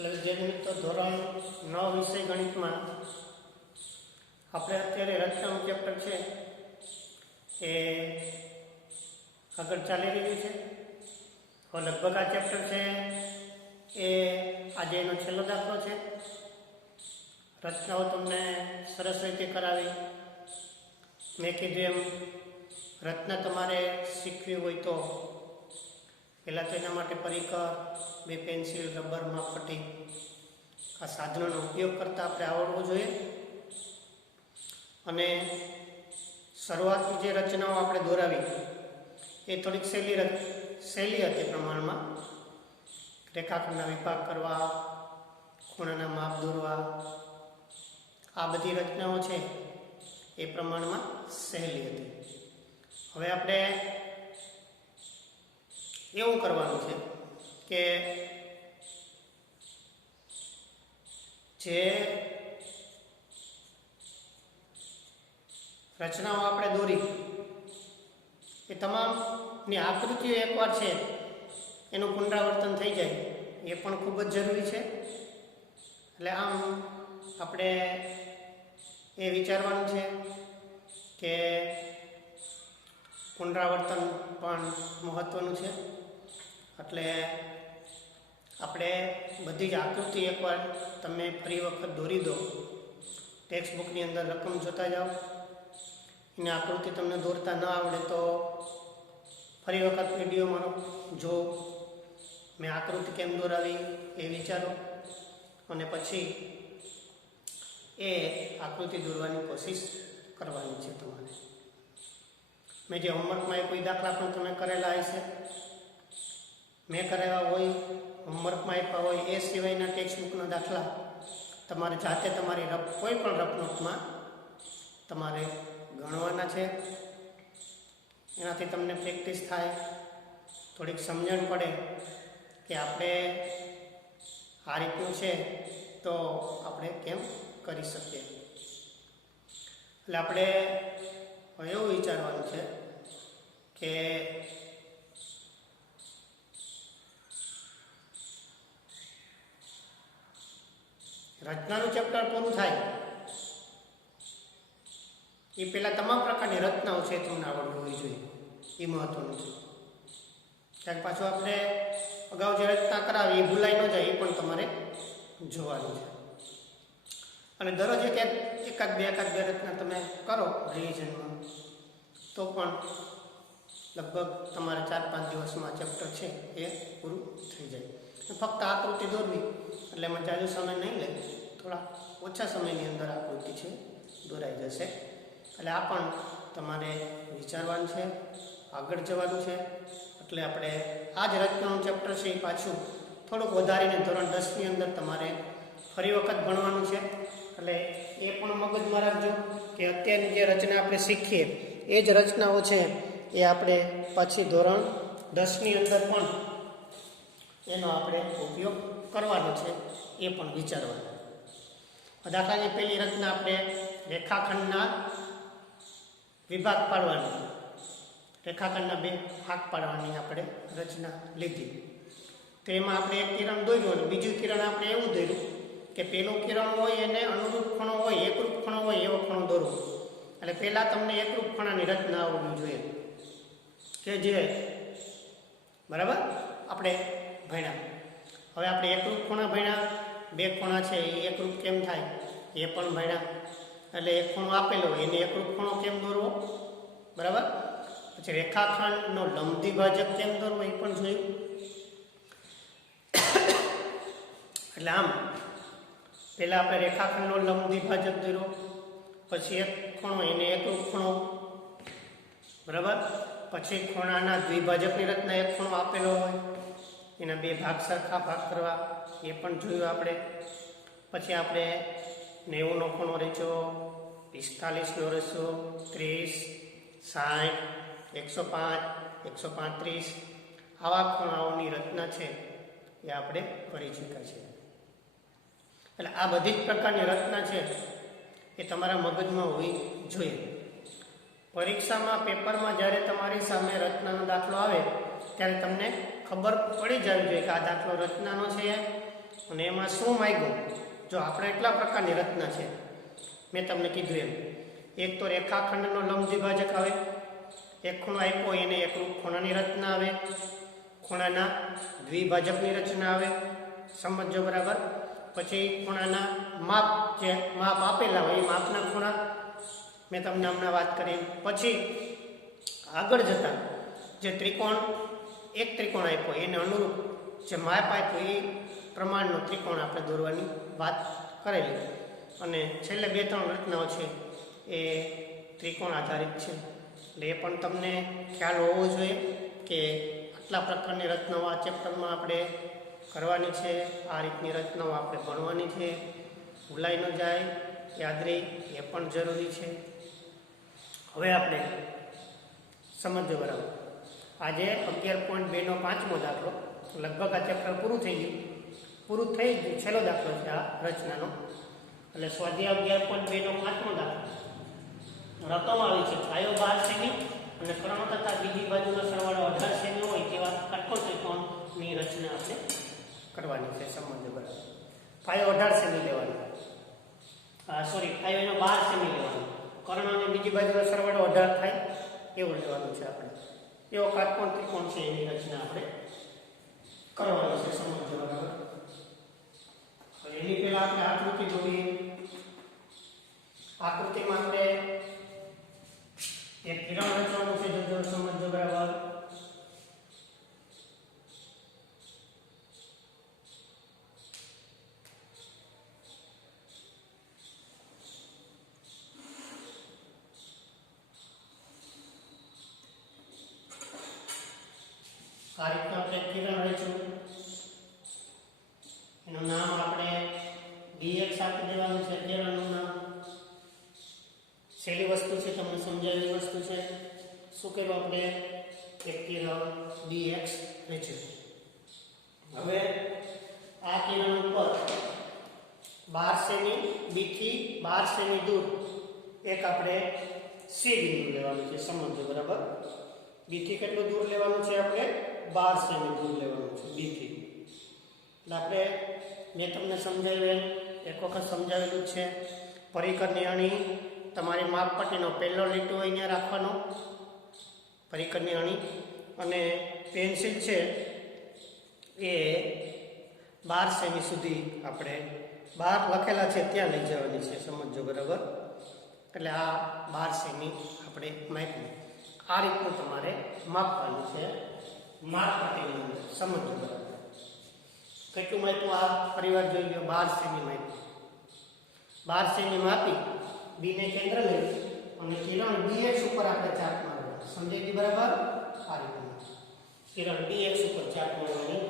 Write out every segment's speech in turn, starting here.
મિત્રો ધોરણ 9 વિષય ગણિતમાં આપણે અત્યારે રચનાનું ચેપ્ટર છે એ આગળ ચાલી રહ્યું છે. હવે લગભગ આ ચેપ્ટર છે એ આજે એનો છેલ્લો દાખલો છે. રચનાઓ તમને સરસ રીતે કરાવી. મેં કીધું એમ રચના તમારે શીખવી હોય તો પહેલાં તો એના માટે પરિકર, બે પેન્સિલ, રબર, માપપટ્ટી આ સાધનોનો ઉપયોગ કરતાં આપણે આવડવું જોઈએ. અને શરૂઆતની જે રચનાઓ આપણે દોરાવી એ થોડીક સહેલી હતી પ્રમાણમાં. રેખાખંડના વિભાગ કરવા, ખૂણાના માપ દોરવા, આ બધી રચનાઓ છે એ પ્રમાણમાં સહેલી હતી. હવે આપણે એવું કરવાનું છે કે જે રચનાઓ આપણે દોરી એ તમામની આકૃતિઓ એકવાર છે એનું પુનરાવર્તન થઈ જાય એ પણ ખૂબ જ જરૂરી છે. એટલે આમ આપણે એ વિચારવાનું છે કે પુનરાવર્તન પણ મહત્ત્વનું છે. એટલે આપણે બધી જ આકૃતિ એકવાર તમે ફરી વખત દોરી દો. ટેક્સ્ટ બુકની અંદર રકમ જોતા જાઓ. એની આકૃતિ તમને દોરતા ન આવડે તો ફરી વખત વિડીયોમાં જો મેં આકૃતિ કેમ દોરાવી એ વિચારો અને પછી એ આકૃતિ દોરવાની કોશિશ કરવાની છે તમારે. મેં જે હોમવર્કમાં કોઈ દાખલા પણ તમે કરેલા હશે, મેં કરાવ્યા હોય, હોમવર્કમાં આપ્યા હોય, એ સિવાયના ટેક્સ્ટ બુકના દાખલા તમારે જાતે તમારી કોઈ પણ રફ નોટમાં તમારે ગણવાના છે. એનાથી તમને પ્રેક્ટિસ થાય, થોડીક સમજણ પડે કે આપણે આ રીતનું છે તો આપણે કેમ કરી શકીએ. એટલે આપણે એવું વિચારવાનું છે કે રચનાનું ચેપ્ટર પૂરું થાય એ પહેલાં તમામ પ્રકારની રચનાઓ છે તમને આવડવી હોવી જોઈએ. એ મહત્વનું છે. ત્યાર પાછું આપણે અગાઉ જે રચના કરાવી એ ભૂલાઈ ન જાય એ પણ તમારે જોવાનું છે. અને દરરોજ એકાદ બે રચના તમે કરો રિવિઝનમાં તો પણ લગભગ તમારે 4-5 દિવસમાં ચેપ્ટર છે એ પૂરું થઈ જાય. ફક્ત આકૃતિ દોરવી એટલે એમાં જાજો સમય નહીં લે, થોડા ઓછા સમયની અંદર આકૃતિ છે દોરાઈ જશે. એટલે આ પણ તમારે વિચારવાનું છે, આગળ જવાનું છે. એટલે આપણે આ જ રચનાનું ચેપ્ટર છે એ પાછું થોડુંક વધારીને ધોરણ 10ની અંદર તમારે ફરી વખત ભણવાનું છે. એટલે એ પણ મગજમાં રાખજો કે અત્યારની જે રચના આપણે શીખીએ એ જ રચનાઓ છે એ આપણે પછી ધોરણ 10ની અંદર પણ એનો આપણે ઉપયોગ કરવાનો છે. એ પણ વિચારવાનું. દાખલાની પહેલી રચના આપણે રેખાખંડના વિભાગ પાડવાની, રેખાખંડના બે ભાગ પાડવાની આપણે રચના લીધી. તો એમાં આપણે એક કિરણ દોર્યું અને બીજું કિરણ આપણે એવું દોર્યું કે પેલું કિરણ હોય એને અનુરૂપ ખૂણો હોય, એકરૂપ ખૂણો હોય એવો ખૂણો દોરવો. એટલે પહેલાં તમને એકરૂપ ખૂણાની રચના આવડવી જોઈએ કે જે બરાબર આપણે ભણ્યા. હવે આપણે એકરૂપ ખૂણા ભણ્યા, બે ખૂણા છે એ એકરૂપ કેમ થાય એ પણ ભણ્યા. એટલે એક ખૂણો આપેલો હોય એને એકરૂપ ખૂણો કેમ દોરવો, બરાબર. પછી રેખાખંડનો લંબદ્વિભાજક કેમ દોરવો એ પણ જોયું. એટલે આમ પહેલાં આપણે રેખાખંડનો લંબદ્વિભાજક દોર્યો, પછી એક ખૂણો એને એકરૂપ ખૂણો, બરાબર. પછી ખૂણાના દ્વિભાજકની રચના, એક ખૂણો આપેલો હોય એના બે ભાગ સરખા ભાગ કરવા એ પણ જોયું આપણે. પછી આપણે 90નો ખૂણો રચ્યો, 45નો રચ્યો, 30, 60, 105, 135 આવા ખૂણાઓની રચના છે એ આપણે કરી ચૂક્યા છીએ. એટલે આ બધી જ પ્રકારની રચના છે એ તમારા મગજમાં હોવી જોઈએ. પરીક્ષામાં પેપરમાં જ્યારે તમારી સામે રચનાનો દાખલો આવે ત્યારે તમને ખબર પડી જવી જોઈએ કે આ દાખલો રચનાનો છે અને એમાં શું માંગ્યું? જો આપણે એટલા પ્રકારની રચના છે, મેં તમને કીધું એમ. એક તો રેખાખંડનો લંબ દ્વિભાજક આવે, એક ખૂણો આપ્યો એને એકરૂપ ખૂણાની રચના આવે, ખૂણાના દ્વિભાજકની રચના આવે, સમજો બરાબર. પછી ખૂણાના માપ, જે માપ આપેલા હોય એ માપના ખૂણા મેં તમને હમણાં વાત કરી. પછી આગળ જતા જે ત્રિકોણ, એક ત્રિકોણ આપ્યો એને અનુરૂપ જે માપ આપ્યું એ પ્રમાણનો ત્રિકોણ આપણે દોરવાની વાત કરેલી. અને છેલ્લે 2-3 રચનાઓ છે એ ત્રિકોણ આધારિત છે. એટલે એ પણ તમને ખ્યાલ હોવો જોઈએ કે આટલા પ્રકારની રચનાઓ આ ચેપ્ટરમાં આપણે કરવાની છે, આ રીતની રચનાઓ આપણે ભણવાની છે. ભૂલાઈ ન જાય, યાદ રહે એ પણ જરૂરી છે. હવે આપણે સમજો બરાબર. આજે 11.2નો 5મો દાખલો, લગભગ આ ચેપ્ટર પૂરું થઈ ગયું, છેલ્લો દાખલો છે આ રચનાનો. એટલે સ્વાધ્યાય 11.2નો 5મો દાખલો. રકમ આવી છે પાયો 12 સેમી અને કર્ણ તથા બીજી બાજુનો સરવાળો 18 સેમી હોય તેવા કાટકોણ ત્રિકોણની રચના આપણે કરવાની છે. સમજો બરાબર. પાયો 18 સેમી લેવાનો, પાયો એનો 12 સેમી લેવાનો, કર્ણ અને બીજી બાજુનો સરવાળો 18 થાય એવું લેવાનું છે આપણે. એવો કાટકોણ ત્રિકોણ છે એની રચના આપણે કરવાની છે. સમજો બરાબર. એની પહેલા આપણે આકૃતિ દોરીએ. આકૃતિમાં આપણે એક કિરણ રચવાનું છે. જો સમજો બરાબર. આ રીતના આપણે કિરણ રચ્યું, એનું નામ આપણે dx આપી દેવાનું છે. કિરણનું નામ સહેલી વસ્તુ છે, તમને સમજાવેલી વસ્તુ છે. શું કર્યું આપણે? એક કિરણ dx રચ્યું. હવે આ કિરણ ઉપર 12 સેમી b થી 12 સેમી દૂર એક આપણે c બિંદુ લેવાનું છે. સમજો બરાબર. b થી કેટલું દૂર લેવાનું છે? આપણે 12 સેમી દૂર લેવાનું છે b થી. એટલે આપણે મેં તમને સમજાવ્યું, એક વખત સમજાવેલું છે. પરિકરની અણી, તમારી માપપટ્ટીનો પહેલો લીટો અહીંયા રાખવાનો, પરિકરની અણી, અને પેન્સિલ છે એ 12 સેમી સુધી આપણે 12 લખેલા છે ત્યાં લઈ જવાની છે. સમજો બરાબર. એટલે આ 12 સેમી આપણે માપ્યું. આ રીતનું તમારે માપવાનું છે માપપટ્ટીની અંદર. સમજો બરાબર. કેટલું માપ્યું? આ પરિવાર જોઈ લો. 12 સેમી માપ્યું. 12 સેમી માપી બી ને કેન્દ્ર લઈ અને કિરણ dx ઉપર આપણે ચાપ મારવાનો. સમજાઈ ગયું બરાબર? આ રીતનું કિરણ dx ઉપર ચાપ મારવાની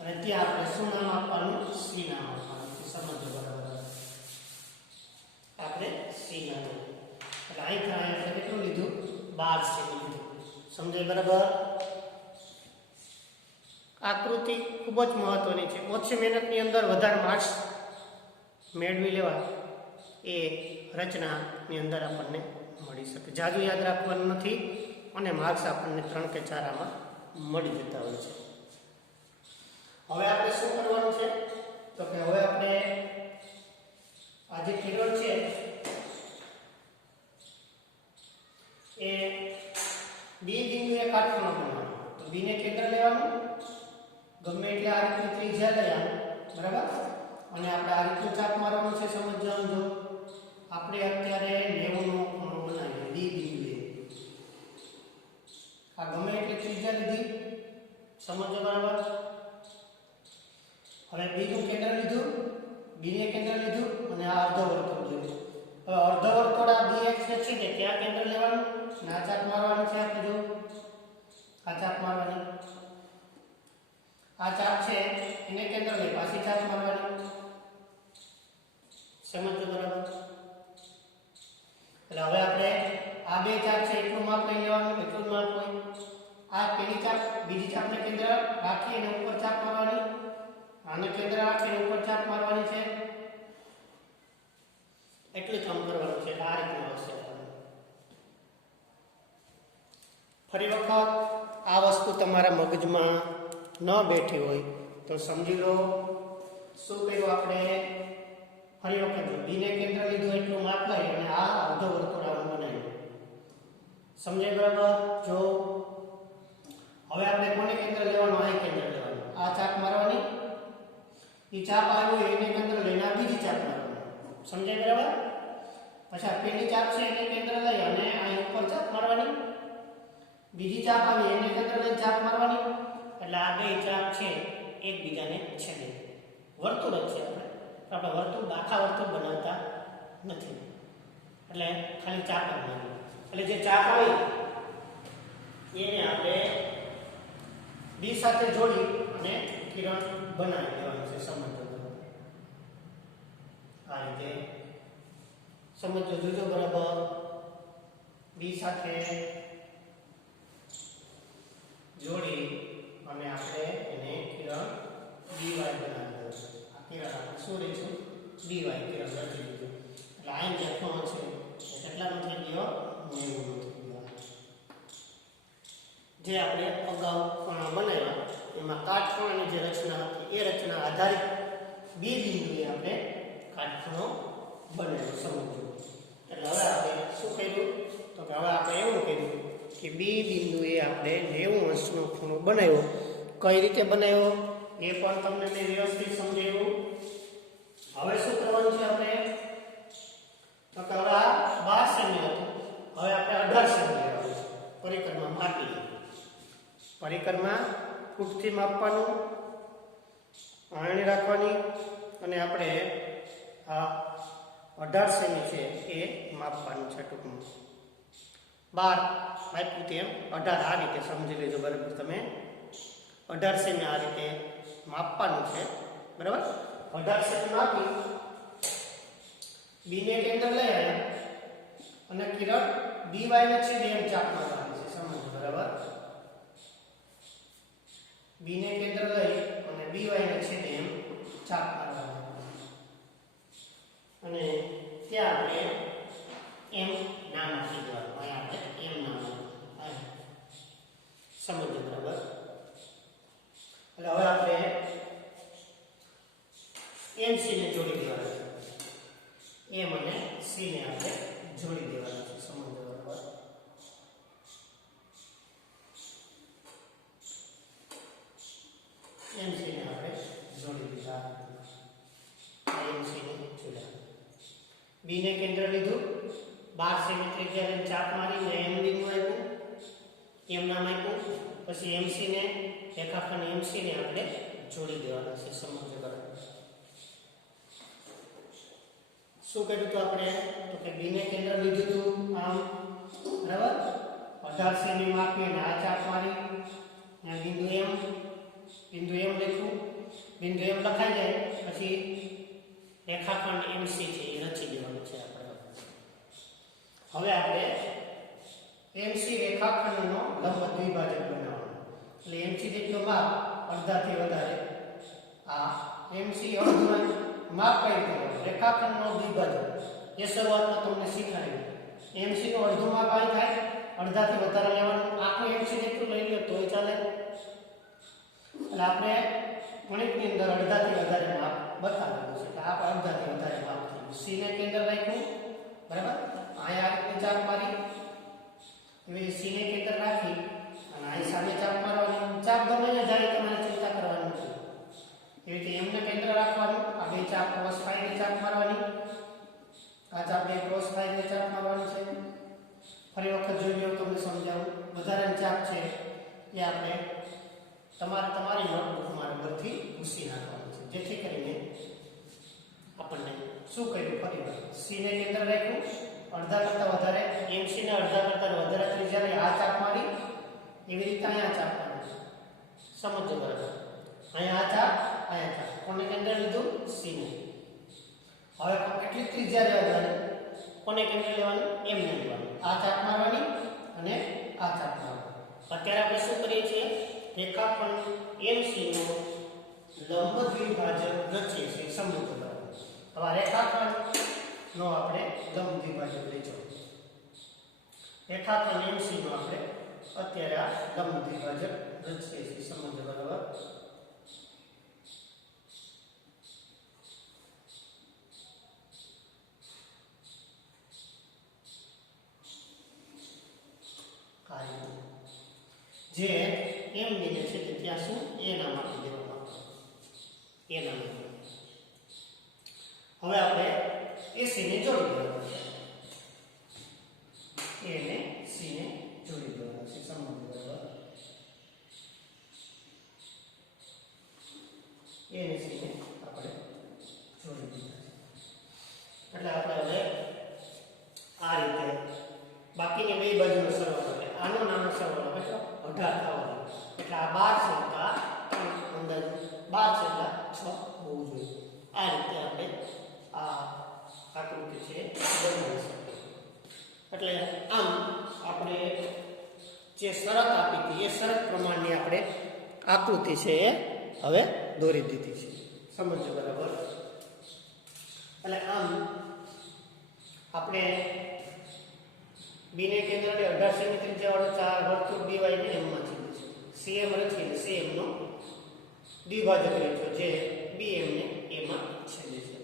અને ત્યાં આપણે શું નામ આપવાનું? c નામ આપવાનું. સમજો બરાબર. આપણે c નામ. એટલે અહીંથી આપણે કેટલું લીધું? 12 સેમી લીધું. સમજાય બરાબર? આકૃતિ ખૂબ જ મહત્વની છે. ઓછી મહેનતની અંદર વધારે માર્ક્સ મેળવી લેવા એ રચનાની અંદર આપણને મળી શકે. જાજુ યાદ રાખવાનું નથી અને માર્ક્સ આપણને 3 કે 4 આમાં મળી જતા હોય છે. હવે આપણે શું કરવાનું છે? તો કે હવે આપણે આ જે કિરણ છે એ બી બિંદુએ કાટખૂણો બનાવવાનો. તો બી ને કેન્દ્ર લેવાનું, ગમે એટલે આ રીતની ત્રિજ્યા લેવાનું. બરાબર. અને આપણે આ રીતનું ચાપ મારવાનું છે. સમજવાનું. જો આપણે અત્યારે 90 નો ખૂણો બનાવીએ ડી બિંદુએ. આ ગમે એટલી ત્રિજ્યા લીધી. સમજો બરાબર. હવે બીજું કેન્દ્ર લીધું, બી ને કેન્દ્ર લીધું અને આ અર્ધવર્તુળ લીધું. હવે અર્ધવર્તુળ આ dx છે કે ત્યાં કેન્દ્ર લેવાનું અને આ ચાપ મારવાની છે. આપણે જો આ ચાપ મારવાની, આ ચાપ છે એને કેન્દ્ર લઈ પાછી ચાપ મારવાની. સમજો બરાબર. એટલે હવે આપણે આ બે ચાપ છે એટલું માપ લઈ લેવાનું, એટલું માપ હોય. આ પેલી ચાપ બીજી ચાપને કેન્દ્ર રાખી અને ઉપર ચાપ મારવાની, આને કેન્દ્ર રાખીને ઉપર ચાપ મારવાની છે. એટલું કામ કરવાનું છે. આ રીતનું આવશે. ફરી વખત આ વસ્તુ તમારા મગજમાં ન બેઠી હોય તો સમજી લો શું કર્યું આપણે ફરી વખત બી ને કેન્દ્ર લીધું એટલું માપ લઈ અને આ અર્ધ વર્તુળ આવું બનાવ્યું સમજાય બરાબર જો હવે આપણે કોને કેન્દ્ર લેવાનું આ કેન્દ્ર લેવાનું આ ચાપ મારવાની એ ચાપ આવ્યો એને કેન્દ્ર લઈને આ બીજી ચાપ મારવાની સમજાય બરાબર પછી આ પેલી ચાપ છે એને કેન્દ્ર લઈ અને આ ઉપર ચાપ મારવાની બીજી ચાપ આવી એને કેન્દ્ર લઈને ચાપ મારવાની એટલે આ બે ચાપ છે એકબીજાને છેદે વર્તુળ જ છે આપણે વર્તુળ આખા વર્તુળ બનાવતા નથી એટલે ખાલી ચાપ જ મારી એટલે જે ચાપ આવી એને આપણે બી સાથે જોડી અને કિરણ બનાવી દેવાનું છે સમજો આ રીતે સમજો જોજો બરાબર બી સાથે જોડી અને આપણે એને કિરણ dy બનાવી દઈશું આ કિરણ આપણે શું લઈશું dy કિરણ લખી દીધું એટલે આ જે ખૂણો છે એ કેટલાનો થઈ ગયો 90 નો થઈ ગયો જે આપણે અગાઉ ખૂણા બનાવ્યા એમાં કાટખૂણાની જે રચના હતી એ રચના આધારિત બી બિંદુએ આપણે કાટખૂણો બનાવ્યો સમજો એટલે હવે આપણે શું કર્યું તો કે હવે આપણે એવું કર્યું કે બી બિંદુએ આપણે 90 અંશનો ખૂણો બનાવ્યો કઈ રીતે બનાવ્યો એ પણ તમને મેં વ્યવસ્થિત સમજાવ્યું હવે શું કરવાનું છે આપણે તો કે હવે આ 12 સેમી હતું હવે આપણે 18 સેમી લેવાનું છે પરિક્રમા માપી પરિક્રમા ફૂટથી માપવાનું આયણી રાખવાની અને આપણે આ 18 સેમી છે એ માપવાનું છે ટૂંકમાં 12 માપ્યું તેમ 18 આ રીતે સમજી લેજો બરાબર તમે 18 સેમી આ રીતે માપવાનું છે બરાબર 18 સેમી માપી બી ને કેન્દ્ર લઈ આવ્યા અને કિરણ dy ને છેદે એમ ચાપ મારવાની છે સમજો બરાબર બી ને કેન્દ્ર લઈ અને by ને છેદે એમ ચાપ મારવાની અને ત્યાં આપણે એમ નામ આપી દેવાનું અહીંયા આપણે એમ નામ સમજો બરાબર એટલે હવે આપણે એમ સી ને જોડી દેવાના છે એમ અને સી ને આપણે જોડી દેવાના છે સમજો બરાબર એમ સી ને આપણે જોડી દીધા એમ સી ને જોડ્યા બી ને કેન્દ્ર લીધું 12 સેમી ત્રિજ્યા ચાપ મારીને એમ બિંદુ આપ્યું એમ નામ આપ્યું પછી એમસી ને રેખાખંડ એમસી ને આપણે જોડી દેવાના છે સમજો બરાબર શું કર્યું તો આપણે તો કે બી ને કેન્દ્ર લીધું હતું આમ બરાબર 18 સેમી માપી અને આ ચાપ મારી અને બિંદુ એમ લખ્યું બિંદુ એમ લખાઈ જાય પછી રેખાખંડ એમસી છે એ રચી દેવાનું છે આપણે હવે આપણે એમસી રેખાખંડનો લંબ દ્વિભાજક બનાવવાનો એટલે એમસી જેટલો માપ અડધાથી વધારે આ એમસી અડધું માપ કઈ રીતે રેખાખંડનો દ્વિભાજક એ શરૂઆતમાં તમને શીખવાડ્યું એમસી નું અડધું માપ આવી થાય અડધાથી વધારે લેવાનું આખું એમસી જેટલું લઈ લો તોય ચાલે એટલે આપણે ગણિતની અંદર અડધાથી વધારે માપ બતાવેલું છે કે આ અડધાથી વધારે માપ થયું સી ને કેન્દ્ર રાખ્યું બરાબર અહીંયા આ રીતે ચાપ મારી એવી સી ને કેન્દ્ર રાખી અને અહીં સામે ચાપ મારવાની ચાપ ગમે જાય તમારે ચિંતા કરવાની નથી એવી રીતે એમને કેન્દ્ર રાખવાનું આ બે ચાપ ક્રોસ ફાઈ ને ચાપ મારવાની આ ચાપ બે ક્રોસ ફાઈ ને ચાપ મારવાની છે ફરી વખત જોઈ લો તમને સમજાવું વધારાની ચાપ છે એ આપણે તમારી નોટબુકમાં રબરથી ભૂસી નાખવાનું છે જેથી કરીને આપણને શું કર્યું ફરી વાર સી ને કેન્દ્ર રાખ્યું અડધા કરતા વધારે એમસી ને અડધા કરતા વધારે ત્રિજ્યાને આ ચાપ મારી એવી રીતે અહીંયા ચાપ મારી સમજો બરાબર અહીંયા આ ચાપ કોને કેન્દ્ર લીધું સી ને હવે કેટલી ત્રિજ્યા લેવાની કોને કેન્દ્ર લેવાનું એમને લેવાનું આ ચાપ મારવાની અને આ ચાપ મારવાની અત્યારે આપણે શું કરીએ છીએ રેખાખંડ એમસી નો લંબ દ્વિભાજક રચીએ છીએ સમજો બરાબર હવે રેખાખંડ નો આપણે લંબ દ્વિભાજક લઈજો રેખાખંડ એમસી નો આપણે અત્યારે આ લંબ દ્વિભાજક રચીએ છીએ સમજો બરાબર જે એમ બીને છે તે ત્યાં શું એ નામ આપી દેવામાં આવશે એ નામ હવે આપણે એસી ને જોડી દેવાનું એ ને સી ને જોડી દેવાનું છે સંબંધ બરાબર એ ને સી ને આપણે જોડી દીધા એટલે આપણે હવે આ રીતે બાકીની બે બાજુનો સરવાળો એટલે આનો નાનો સરવાળો કેટલો 18 થવાનો એટલે આ 12 છે અંદર 12 છે એટલે 6 હોવું જોઈએ આ રીતે આપણે આ આકૃતિ છે બનાવી શકીએ એટલે આમ આપણે જે શરત આપી હતી એ શરત પ્રમાણની આપણે આકૃતિ છે એ હવે દોરી દીધી છે સમજો બરાબર એટલે આમ આપણે બીને કેન્દ્રને 18 સેમી ત્રિજ્યાવાળો ચાર વર્તુળ ડીવાય ને એમમાં છે સીએમ રચીને સીએમ નો દ્વિભાજક રચ્યો જે બીએમ ને એમાં છેદે છે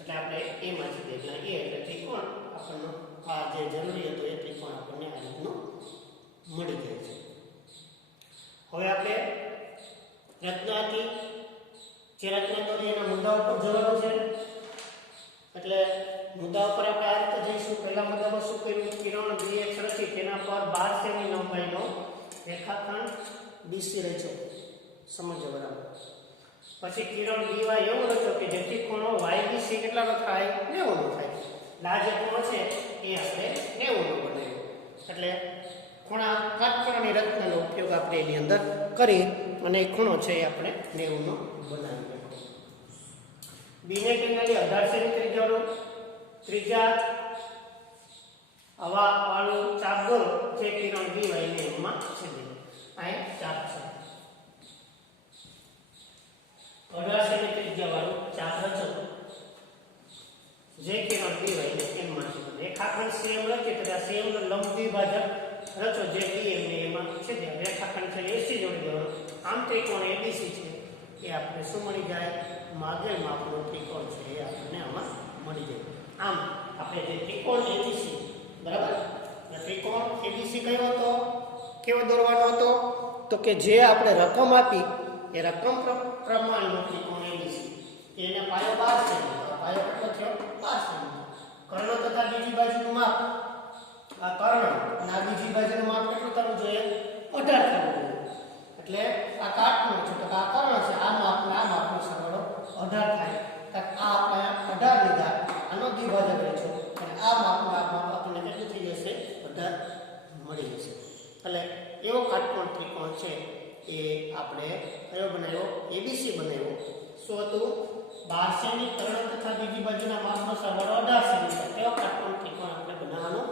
એટલે આપણે એમાં છેદે એટલે એ એટલે ત્રિકોણ આપણને આ જે જરૂરી હતો એ ત્રિકોણ આપણને આ રીતનો મળી જાય છે હવે આપણે રચનાથી જે રચના દોરી એના મુદ્દા ઉપર જવાનું છે એટલે મુદ્દા ઉપર આપણે આ રીતે જઈશું પહેલા મુદ્દામાં શું કર્યું કિરણ BX રચી તેના પર 12 સેમી લંબાઈનો રેખાખંડ BC રચ્યો સમજો બરાબર પછી કિરણ BY એવો રચ્યો કે જેથી ખૂણો YBC કેટલાનો થાય 90 નો થાય આ જે ખૂણો છે એ આપણે 90 નો બનાવ્યો એટલે ખૂણા કાટખૂણાની રચનાનો ઉપયોગ આપણે એની અંદર કરી અને એ ખૂણો છે એ આપણે 90 નો બનાવી બીને કેન્દ્રની 18 સેમી ત્રિજ્યાનો ત્રિજ્યા આવા વાળું ચાપ દોરો જે કિરણ BY ને એમાં છેદે આ ચાપ છે 18 સેમી ત્રિજ્યા વાળું ચાપ રચો જે કિરણ BY ને એમાં છેદે રેખાખંડ CM રચે તો CM નો લંબ દ્વિભાજક રચો જે BM ને એમાં છેદે રેખાખંડ છે AC જોડી દેવાનો આમ ત્રિકોણ ABC છે એ આપણે શું મળી જાય માગેલ માપનો ત્રિકોણ છે એ આપણને આમાં મળી જાય આમ આપણે જે ત્રિકોણ ABC બરાબર ત્રિકોણ ABC કયો હતો કેવો દોરવાનો હતો તો કે જે આપણે રકમ આપી એ રકમ પ્રમાણનો ત્રિકોણ ABC એને પાયો 12 સેમી પાયો કેટલો થયો 12 સેમી કર્ણ તથા બીજી બાજુનું માપ આ કર્ણ અને આ બીજી બાજુનું માપ કેટલું થવું જોઈએ 18 થવું જોઈએ એટલે આ કાટખૂણો છે તો આ કર્ણ છે આ માપનો સરવાળો 18 થાય તો આ આપણે 18 લીધા આનો દ્વિભાજક રહેજો અને આ માપનું આ માપ આપણને કેટલું થઈ જશે 18 મળી જશે એટલે એવો કાટકોણ ત્રિકોણ છે એ આપણે કયો બનાવ્યો ABC બનાવ્યો શું હતું 12 સેમી કર્ણ તથા બીજી બાજુના માપનો સરવાળો 18 સેમી કેવો કાટકોણ ત્રિકોણ આપણે બનાવવાનો